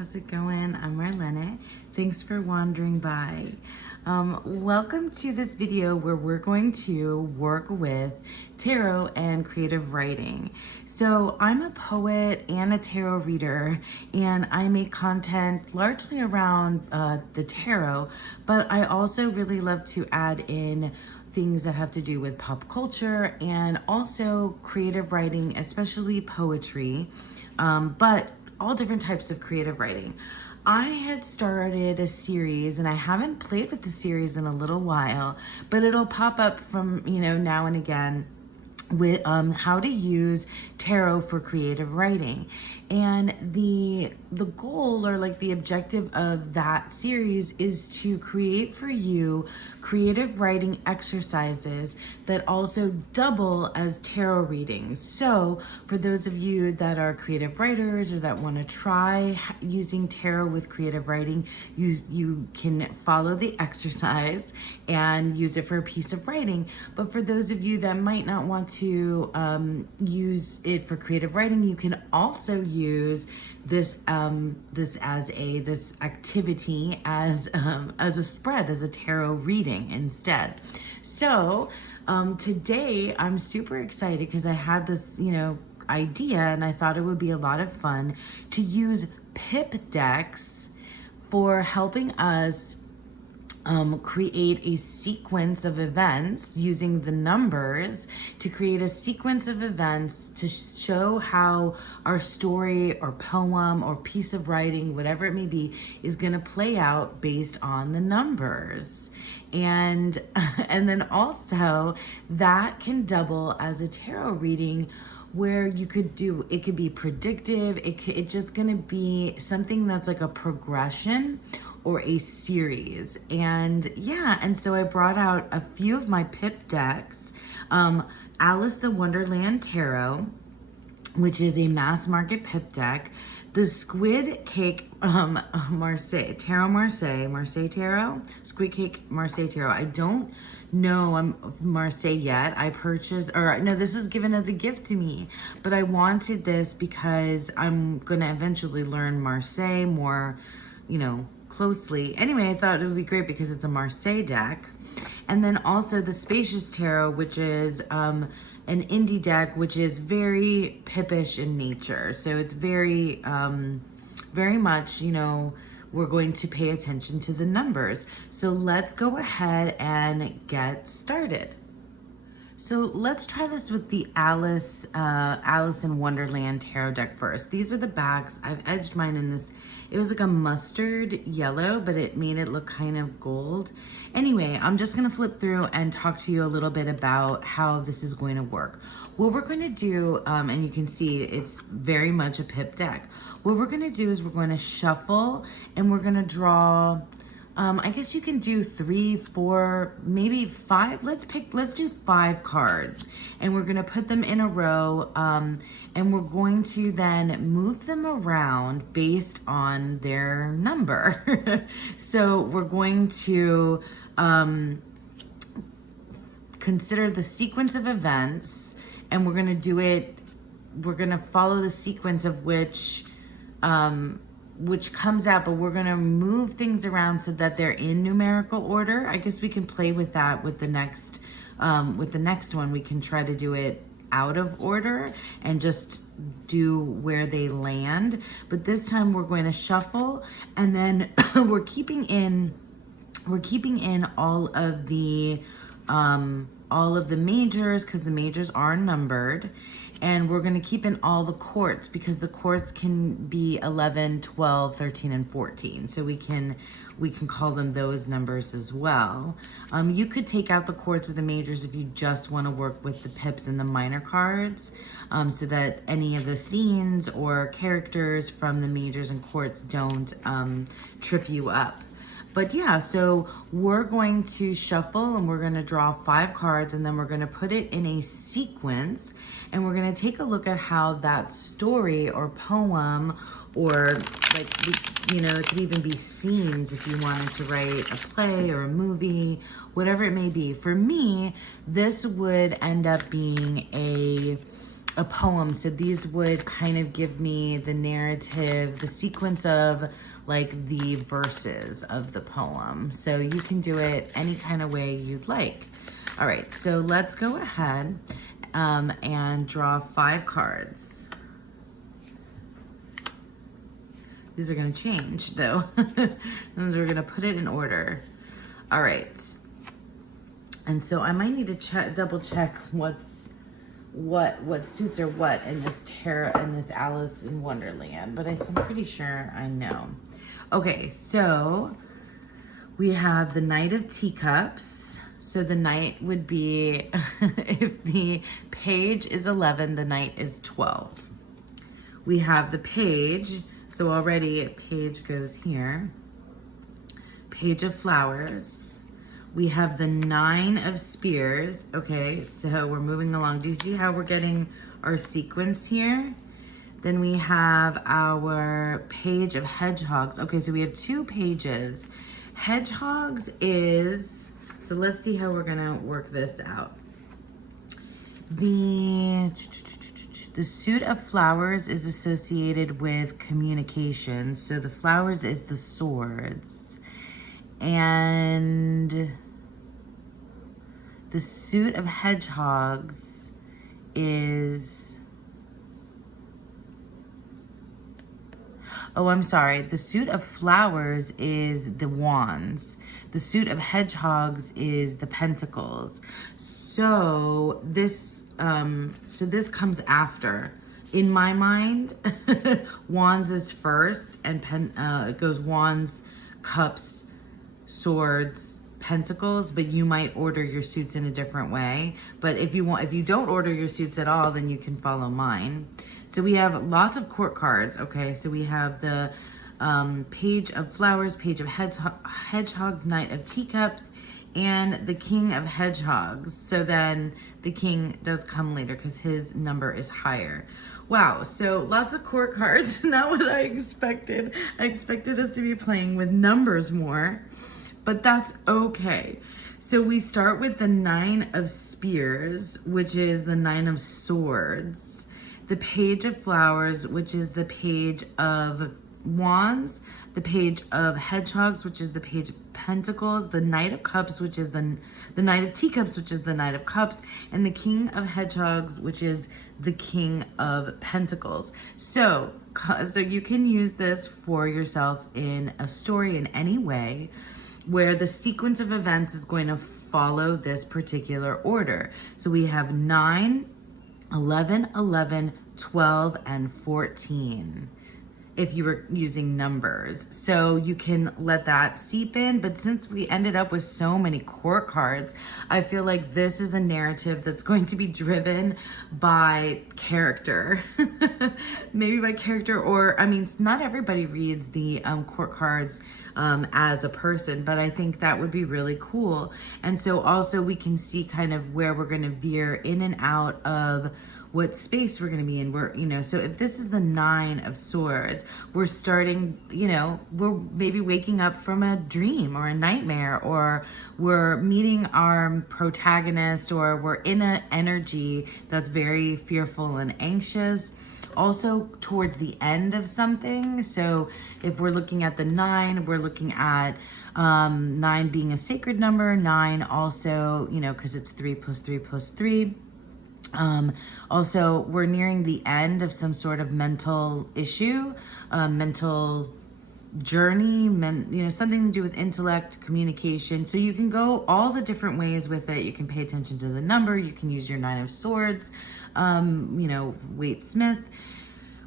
how's it going? I'm Marlene. Thanks for wandering by. Welcome to this video where we're going to work with tarot and creative writing. So I'm a poet and a tarot reader, and I make content largely around the tarot, but I also really love to add in things that have to do with pop culture and also creative writing, especially poetry, but all different types of creative writing. I had started a series, and I haven't played with the series in a little while, but it'll pop up from, now and again, with how to use tarot for creative writing. And the goal, or like the objective of that series, is to create for you creative writing exercises that also double as tarot readings. So for those of you that are creative writers or that want to try using tarot with creative writing, you can follow the exercise and use it for a piece of writing. But for those of you that might not want to use it for creative writing, you can also use this activity as a spread, as a tarot reading instead. So today I'm super excited because I had this idea, and I thought it would be a lot of fun to use pip decks for helping us create a sequence of events using the numbers, to create a sequence of events to show how our story or poem or piece of writing, whatever it may be, is going to play out based on the numbers. And then also that can double as a tarot reading, where you could do, it could be predictive, it's just gonna be something that's like a progression or a series. And so I brought out a few of my pip decks. Alice the Wonderland Tarot, which is a mass market pip deck. The Squid Cake Marseille Tarot, Squid Cake Marseille Tarot. I don't know Marseille yet. I purchased, this was given as a gift to me, but I wanted this because I'm gonna eventually learn Marseille more, closely. Anyway, I thought it would be great because it's a Marseille deck. And then also the Spacious Tarot, which is an indie deck, which is very pippish in nature. So it's very, very much, we're going to pay attention to the numbers. So let's go ahead and get started. So let's try this with the Alice in Wonderland Tarot deck first. These are the backs. I've edged mine in this. It was like a mustard yellow, but it made it look kind of gold. Anyway, I'm just gonna flip through and talk to you a little bit about how this is going to work. What we're gonna do, and you can see it's very much a pip deck. What we're gonna do is we're gonna shuffle, and we're gonna draw, I guess you can do 3, 4, maybe 5. Let's do 5 cards, and we're gonna put them in a row, and we're going to then move them around based on their number. So we're going to consider the sequence of events, and we're gonna follow the sequence of which comes out, but we're gonna move things around so that they're in numerical order. I guess we can play with that with the next one. We can try to do it out of order and just do where they land. But this time we're going to shuffle, and then we're keeping in all of the majors, because the majors are numbered. And we're going to keep in all the quarts, because the quarts can be 11, 12, 13, and 14. So we can call them those numbers as well. You could take out the quarts or the majors if you just want to work with the pips and the minor cards, so that any of the scenes or characters from the majors and quarts don't trip you up. But so we're going to shuffle, and we're going to draw 5 cards, and then we're going to put it in a sequence, and we're going to take a look at how that story or poem, or it could even be scenes if you wanted to write a play or a movie, whatever it may be. For me, this would end up being a poem. So these would kind of give me the narrative, the sequence of like the verses of the poem. So you can do it any kind of way you'd like. All right, so let's go ahead and draw 5 cards. These are gonna change though. And we're gonna put it in order. All right. And so I might need to double check what suits or what in this Alice in Wonderland, but I'm pretty sure I know. Okay, so we have the Knight of Teacups. So the Knight would be, if the page is 11, the Knight is 12. We have the Page, so already a page goes here. Page of Flowers. We have the 9 of Spears. Okay, so we're moving along. Do you see how we're getting our sequence here? Then we have our Page of Hedgehogs. Okay, so we have 2 pages. Hedgehogs is, so let's see how we're gonna work this out. The suit of flowers is associated with communication. So the flowers is the swords. And the suit of hedgehogs is, oh, I'm sorry. The suit of flowers is the wands. The suit of hedgehogs is the pentacles. So this comes after. In my mind, wands is first, and it goes wands, cups, swords, pentacles, but you might order your suits in a different way. But if you don't order your suits at all, then you can follow mine. So we have lots of court cards. Okay, so we have the Page of Flowers, Page of Hedgehogs, Knight of Teacups, and the King of Hedgehogs. So then the King does come later because his number is higher. Wow, so lots of court cards. Not what I expected. I expected us to be playing with numbers more, but that's okay. So we start with the 9 of Spears, which is the 9 of Swords, the Page of Flowers, which is the Page of Wands, the Page of Hedgehogs, which is the Page of Pentacles, the Knight of Cups, which is the Knight of Teacups, which is the Knight of Cups, and the King of Hedgehogs, which is the King of Pentacles. So you can use this for yourself in a story in any way where the sequence of events is going to follow this particular order. So we have 9, 11, 11, 12, and 14. If you were using numbers. So you can let that seep in. But since we ended up with so many court cards, I feel like this is a narrative that's going to be driven by character. Maybe by character, or, I mean, not everybody reads the court cards as a person, but I think that would be really cool. And so also we can see kind of where we're going to veer in and out of what space we're going to be in. So if this is the 9 of Swords, we're starting, we're maybe waking up from a dream or a nightmare, or we're meeting our protagonist, or we're in an energy that's very fearful and anxious. Also towards the end of something. So if we're looking at the 9, we're looking at 9 being a sacred number. 9 also, because it's 3 plus 3 plus 3. Also, we're nearing the end of some sort of mental issue, mental journey, something to do with intellect, communication. So you can go all the different ways with it. You can pay attention to the number. You can use your 9 of Swords, Waite Smith,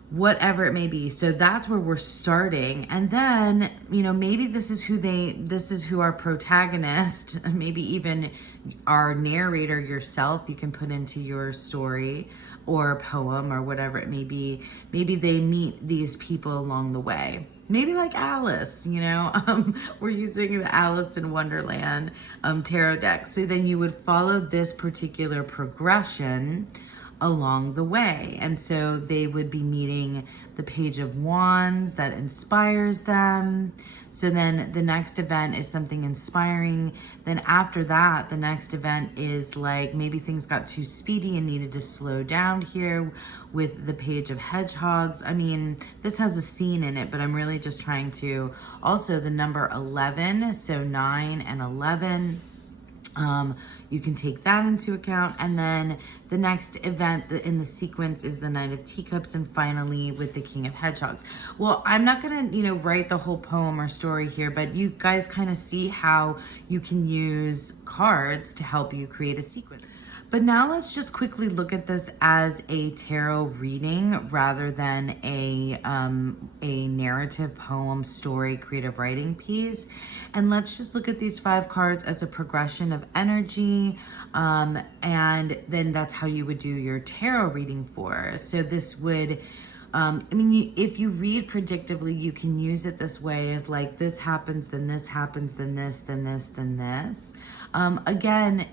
whatever it may be. So that's where we're starting. And then, maybe this is who our protagonist, maybe even our narrator yourself, you can put into your story or poem or whatever it may be. Maybe they meet these people along the way. Maybe like Alice, we're using the Alice in Wonderland tarot deck. So then you would follow this particular progression along the way. And so they would be meeting the Page of Wands that inspires them. So then the next event is something inspiring. Then after that, the next event is like maybe things got too speedy and needed to slow down here with the Page of Hedgehogs. I mean, this has a scene in it, but I'm really just trying to, also the number 11, so 9 and 11. You can take that into account. And then the next event in the sequence is the Knight of Teacups, and finally with the King of Hedgehogs. Well, I'm not gonna, write the whole poem or story here, but you guys kind of see how you can use cards to help you create a sequence. But now let's just quickly look at this as a tarot reading rather than a narrative, poem, story, creative writing piece. And let's just look at these 5 cards as a progression of energy. And then that's how you would do your tarot reading for. So this would, if you read predictively, you can use it this way as like this happens, then this happens, then this, then this, then this. Again,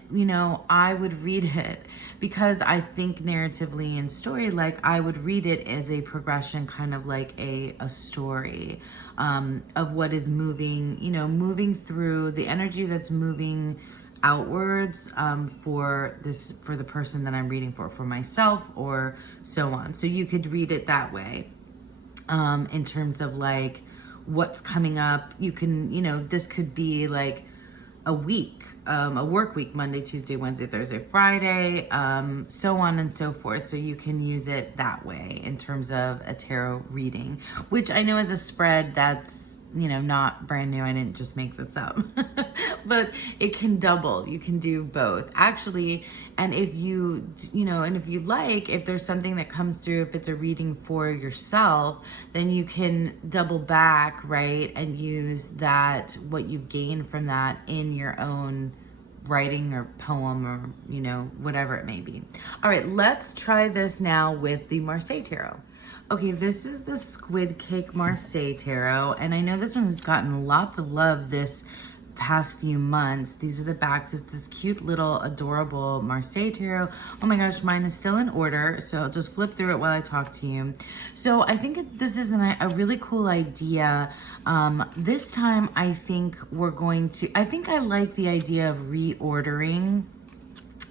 I would read it because I think narratively in story, like I would read it as a progression, kind of like a story of what is moving, moving through the energy that's moving outwards for the person that I'm reading for myself or so on. So you could read it that way in terms of like what's coming up. You can, this could be like a week, a work week, Monday, Tuesday, Wednesday, Thursday, Friday, so on and so forth. So you can use it that way in terms of a tarot reading, which I know is a spread that's, not brand new. I didn't just make this up, but it can double. You can do both actually. And if you, and if you like, if there's something that comes through, if it's a reading for yourself, then you can double back, right? And use that, what you've gained from that in your own writing or poem or, whatever it may be. All right, let's try this now with the Marseille Tarot. Okay, this is the Squid Cake Marseille Tarot, and I know this one has gotten lots of love this past few months. These are the backs. It's this cute little adorable Marseille Tarot. Oh my gosh, mine is still in order, so I'll just flip through it while I talk to you. So I think this is a really cool idea. This time I think I like the idea of reordering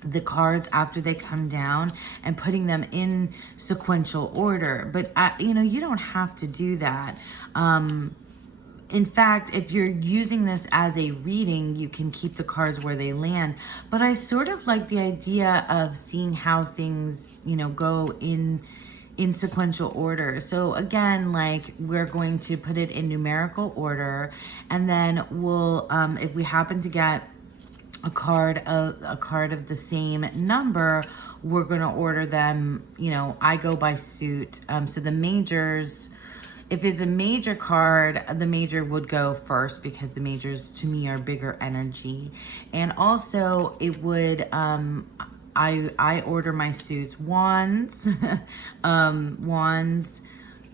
the cards after they come down and putting them in sequential order. But, you don't have to do that. In fact, if you're using this as a reading, you can keep the cards where they land. But I sort of like the idea of seeing how things, go in sequential order. So again, like we're going to put it in numerical order, and then we'll, if we happen to get a card of the same number, we're going to order them, I go by suit. So the majors, if it's a major card, the major would go first because the majors to me are bigger energy. And also it would, I order my suits: wands, wands,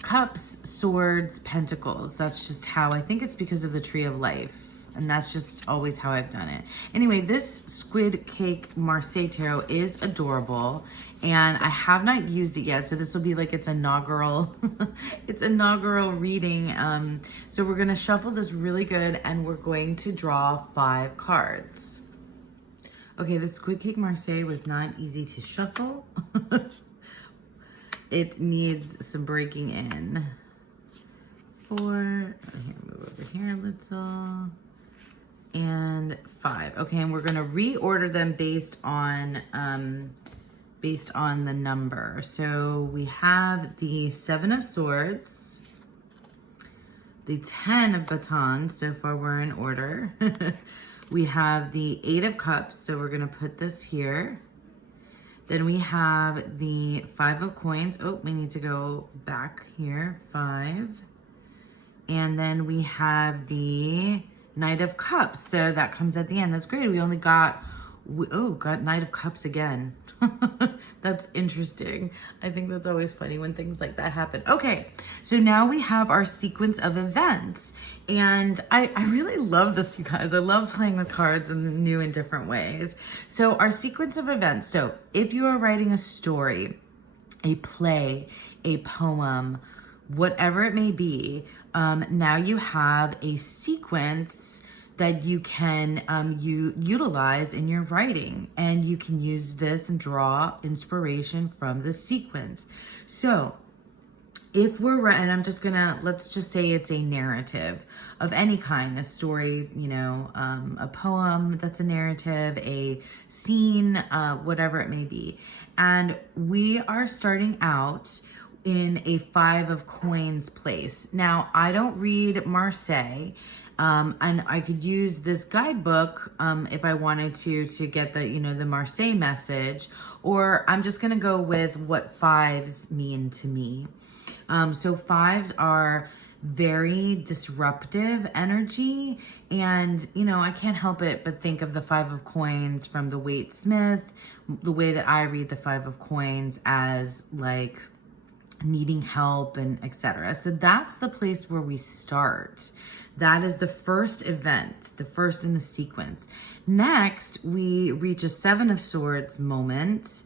cups, swords, pentacles. That's just how, I think it's because of the Tree of Life. And that's just always how I've done it. Anyway, this Squid Cake Marseille Tarot is adorable, and I have not used it yet. So this will be like its inaugural, its inaugural reading. So we're gonna shuffle this really good, and we're going to draw 5 cards. Okay, the Squid Cake Marseille was not easy to shuffle. It needs some breaking in. 4, okay, move over here a little. And 5. Okay, and we're gonna reorder them based on the number. So we have the 7 of Swords, the 10 of Batons. So far we're in order. We have the 8 of Cups. So we're gonna put this here. Then we have the 5 of Coins. Oh, we need to go back here. 5. And then we have the Knight of Cups, so that comes at the end. That's great. We only got Oh, got Knight of Cups again. That's interesting. I think that's always funny when things like that happen. Okay, so now we have our sequence of events. And I really love this, you guys. I love playing with cards in new and different ways. So our sequence of events. So if you are writing a story, a play, a poem, whatever it may be, now you have a sequence that you can utilize in your writing, and you can use this and draw inspiration from the sequence. So if we're, and I'm just gonna, let's just say it's a narrative of any kind, a story, you know, a poem that's a narrative, a scene, whatever it may be. And we are starting out in a 5 of coins place. Now, I don't read Marseille, and I could use this guidebook if I wanted to get the, you know, the Marseille message, or I'm just gonna go with what 5s mean to me. So 5s are very disruptive energy, and you know, I can't help it but think of the 5 of coins from the Waite Smith, the way that I read the 5 of coins as like needing help and etc. So that's the place where we start. That is the first event, the first in the sequence. Next, we reach a 7 of Swords moment.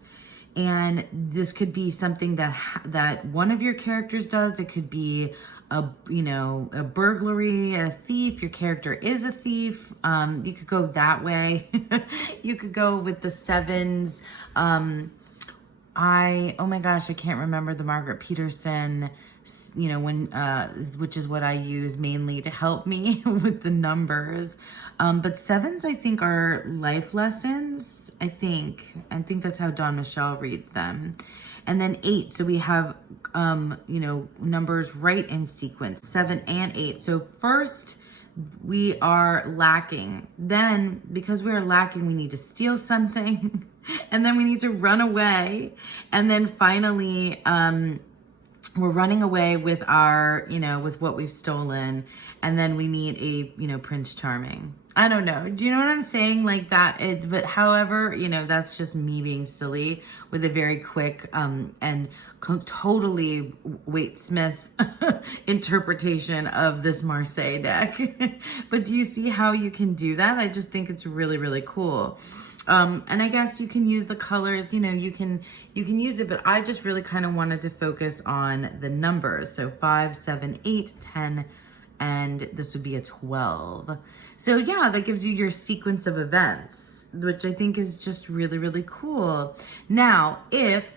And this could be something that one of your characters does. It could be a, you know, a burglary, a thief. Your character is a thief. You could go that way. You could go with the 7s. Oh my gosh, I can't remember the Margaret Peterson, you know, which is what I use mainly to help me with the numbers. But 7s, I think, are life lessons. I think that's how Don Michelle reads them. And then 8, so we have, you know, numbers right in sequence, 7 and 8. So first, we are lacking. Then, because we are lacking, we need to steal something. And then we need to run away. And then finally, we're running away with our, you know, with what we've stolen. And then we meet a, you know, Prince Charming. I don't know. Do you know what I'm saying? Like that. But however, you know, that's just me being silly with a very quick and totally Waite Smith interpretation of this Marseille deck. But do you see how you can do that? I just think it's really, really cool. And I guess you can use the colors, you know, you can use it, but I just really kind of wanted to focus on the numbers. So 5, 7, 8, 10, and this would be a 12. So yeah, that gives you your sequence of events, which I think is just really, really cool. Now, if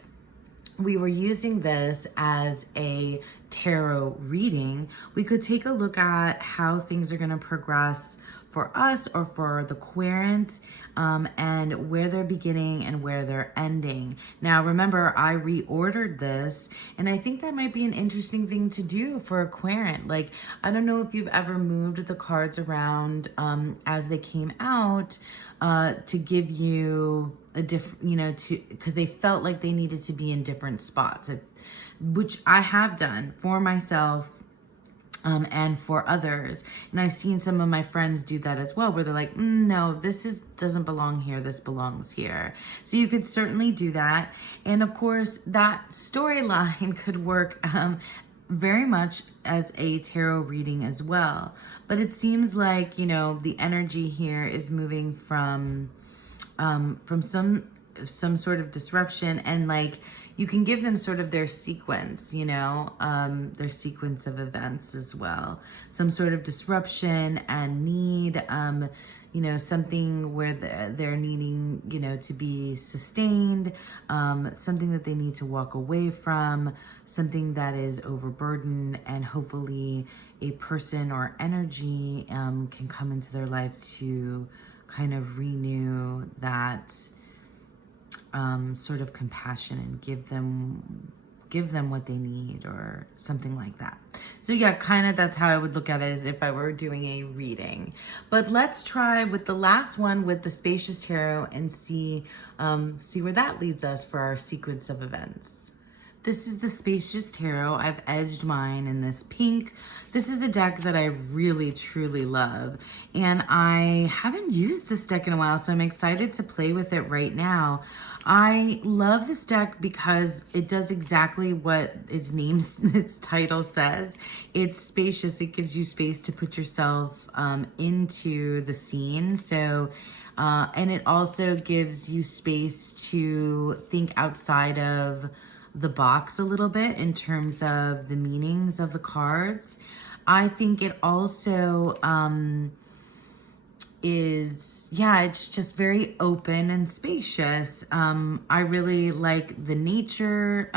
we were using this as a tarot reading, we could take a look at how things are going to progress for us or for the querent, and where they're beginning and where they're ending. Now, remember, I reordered this, and I think that might be an interesting thing to do for a querent. Like, I don't know if you've ever moved the cards around as they came out to give you a different, you know, because they felt like they needed to be in different spots, which I have done for myself. And for others. And I've seen some of my friends do that as well, where they're like, no, doesn't belong here, this belongs here. So you could certainly do that. And of course, that storyline could work very much as a tarot reading as well. But it seems like, you know, the energy here is moving from some sort of disruption, and like, you can give them sort of their sequence, you know, their sequence of events as well. Some sort of disruption and need, you know, something where they're needing, you know, to be sustained, something that they need to walk away from, something that is overburdened, and hopefully a person or energy can come into their life to kind of renew that sort of compassion and give them what they need or something like that. So yeah, kind of that's how I would look at it, as if I were doing a reading. But let's try with the last one with the Spacious Tarot and see where that leads us for our sequence of events. This is the Spacious Tarot. I've edged mine in this pink. This is a deck that I really, truly love. And I haven't used this deck in a while, so I'm excited to play with it right now. I love this deck because it does exactly what its title says. It's spacious. It gives you space to put yourself into the scene. So, and it also gives you space to think outside of the box a little bit in terms of the meanings of the cards. I think it also it's just very open and spacious. I really like the nature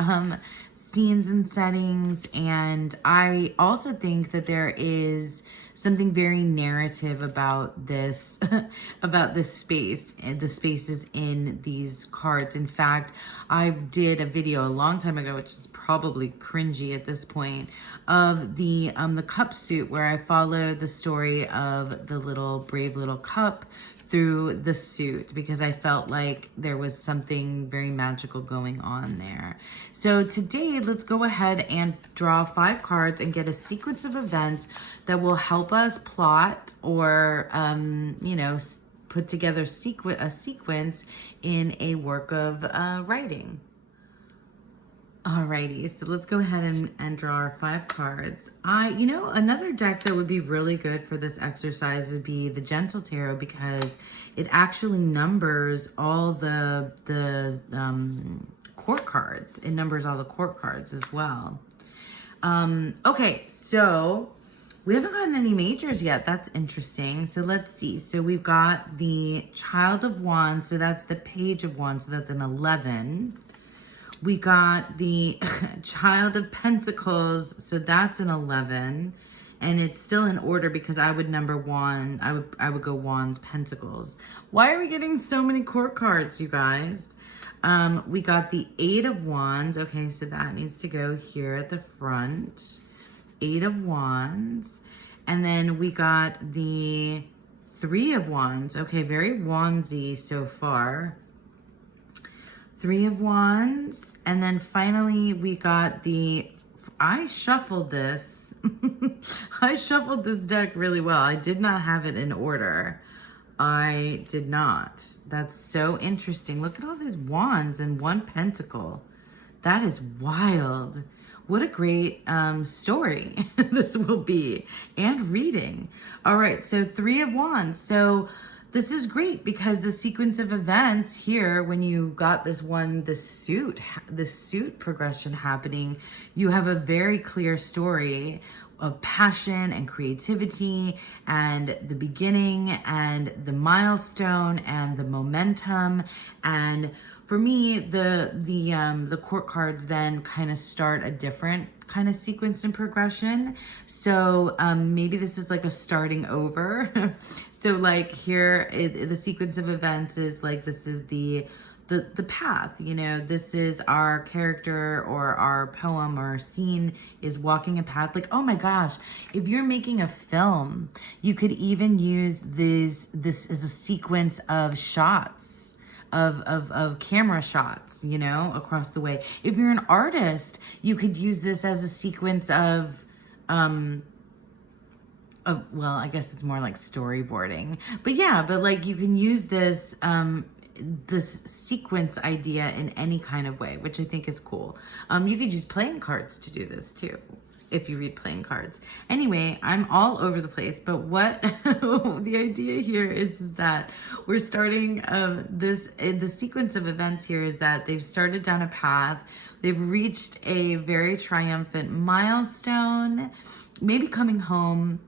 scenes and settings, and I also think that there is something very narrative about this about this space and the spaces in these cards. In fact, I did a video a long time ago, which is probably cringy at this point, of the cup suit, where I followed the story of the little brave little cup through the suit, because I felt like there was something very magical going on there. So today, let's go ahead and draw 5 cards and get a sequence of events that will help us plot or, put together a sequence in a work of writing. Alrighty, so let's go ahead and draw our 5 cards. Another deck that would be really good for this exercise would be the Gentle Tarot, because it actually numbers all the court cards. It numbers all the court cards as well. Okay, so we haven't gotten any majors yet. That's interesting. So let's see. So we've got the Child of Wands. So that's the Page of Wands. So that's an 11. We got the Child of Pentacles, so that's an 11, and it's still in order because I would number 1. I would go Wands, Pentacles. Why are we getting so many court cards, you guys? We got the 8 of Wands. Okay, so that needs to go here at the front. 8 of Wands, and then we got the 3 of Wands. Okay, very wandsy so far. 3 of Wands, and then finally we got I shuffled this. I shuffled this deck really well. I did not have it in order. I did not. That's so interesting. Look at all these wands and 1 pentacle. That is wild. What a great story this will be, and reading. All right, so 3 of Wands. So this is great because the sequence of events here, when you got this suit progression happening, you have a very clear story of passion and creativity and the beginning and the milestone and the momentum. And for me, the court cards then kind of start a different kind of sequence and progression. So maybe this is like a starting over. So like here, the sequence of events is like, this is the path, this is our character or our poem or scene is walking a path. Like, oh my gosh, if you're making a film, you could even use this as a sequence of shots, of camera shots, across the way. If you're an artist, you could use this as a sequence of well, I guess it's more like storyboarding, but like you can use this this sequence idea in any kind of way, which I think is cool. You could use playing cards to do this too, if you read playing cards. Anyway, I'm all over the place, but what the idea here is that we're starting the sequence of events here is that they've started down a path. They've reached a very triumphant milestone, maybe coming home.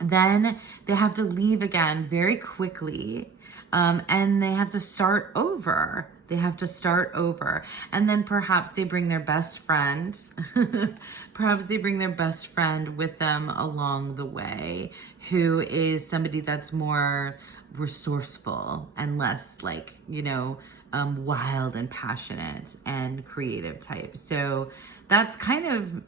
Then they have to leave again very quickly. And they have to start over. And then perhaps they bring their best friend. Perhaps they bring their best friend with them along the way, who is somebody that's more resourceful and less like, wild and passionate and creative type. So that's kind of,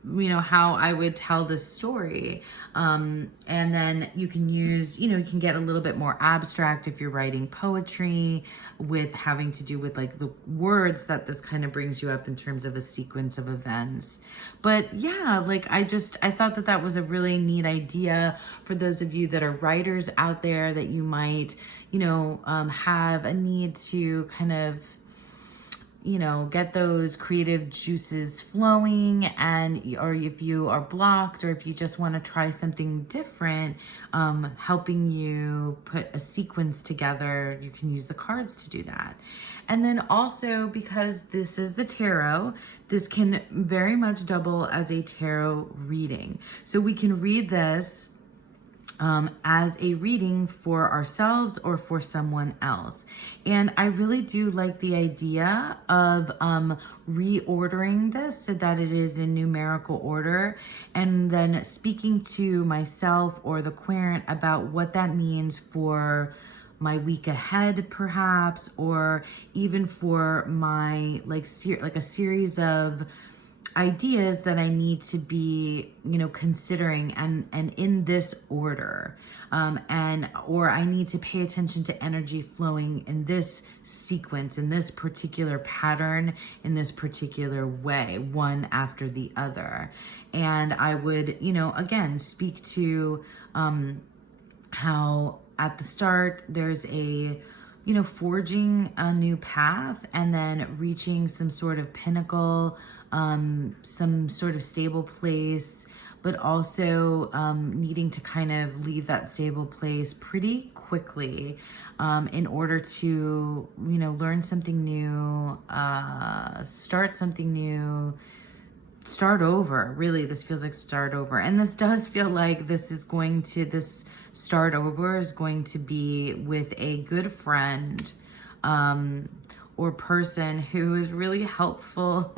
how I would tell this story. And then you can use, you can get a little bit more abstract if you're writing poetry, with having to do with like the words that this kind of brings you up in terms of a sequence of events. But yeah, like I thought that that was a really neat idea for those of you that are writers out there, that you might, have a need to kind of, get those creative juices flowing, and or if you are blocked, or if you just want to try something different, helping you put a sequence together, you can use the cards to do that. And then also, because this is the tarot, this can very much double as a tarot reading. So we can read this as a reading for ourselves or for someone else. And I really do like the idea of reordering this so that it is in numerical order, and then speaking to myself or the querent about what that means for my week ahead, perhaps, or even for my like a series of ideas that I need to be, considering, and in this order, or I need to pay attention to energy flowing in this sequence, in this particular pattern, in this particular way, one after the other. And I would, again, speak to how at the start there's a, forging a new path, and then reaching some sort of pinnacle, some sort of stable place, but also needing to kind of leave that stable place pretty quickly, in order to, learn something new, start something new, start over. Really, this feels like start over. And this does feel like this start over is going to be with a good friend, or person who is really helpful,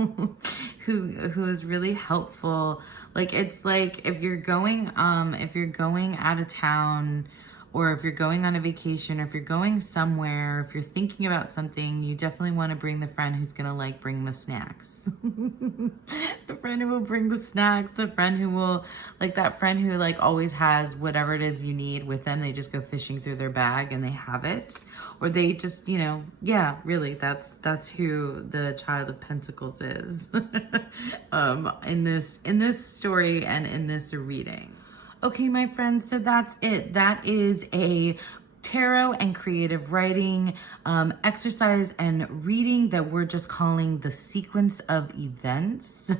who is really helpful. Like, it's like if you're going out of town, or if you're going on a vacation, or if you're going somewhere, if you're thinking about something, you definitely want to bring the friend who's going to like bring the snacks. The friend who will bring the snacks, the friend who will, like that friend who like always has whatever it is you need with them. They just go fishing through their bag and they have it. Or they just, yeah, really, that's who the Child of Pentacles is in this story and in this reading. Okay, my friends, so that's it. That is a tarot and creative writing exercise and reading that we're just calling the sequence of events.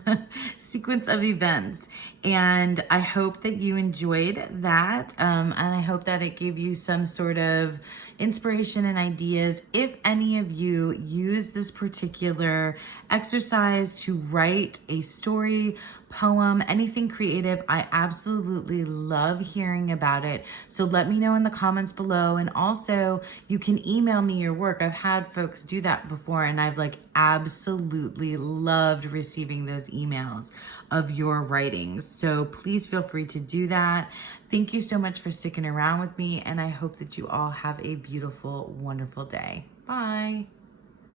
Sequence of events. And I hope that you enjoyed that. And I hope that it gave you some sort of inspiration and ideas. If any of you use this particular exercise to write a story, poem, anything creative, I absolutely love hearing about it. So let me know in the comments below. And also, you can email me your work. I've had folks do that before, and I've like absolutely loved receiving those emails of your writings. So please feel free to do that. Thank you so much for sticking around with me, and I hope that you all have a beautiful, wonderful day. Bye.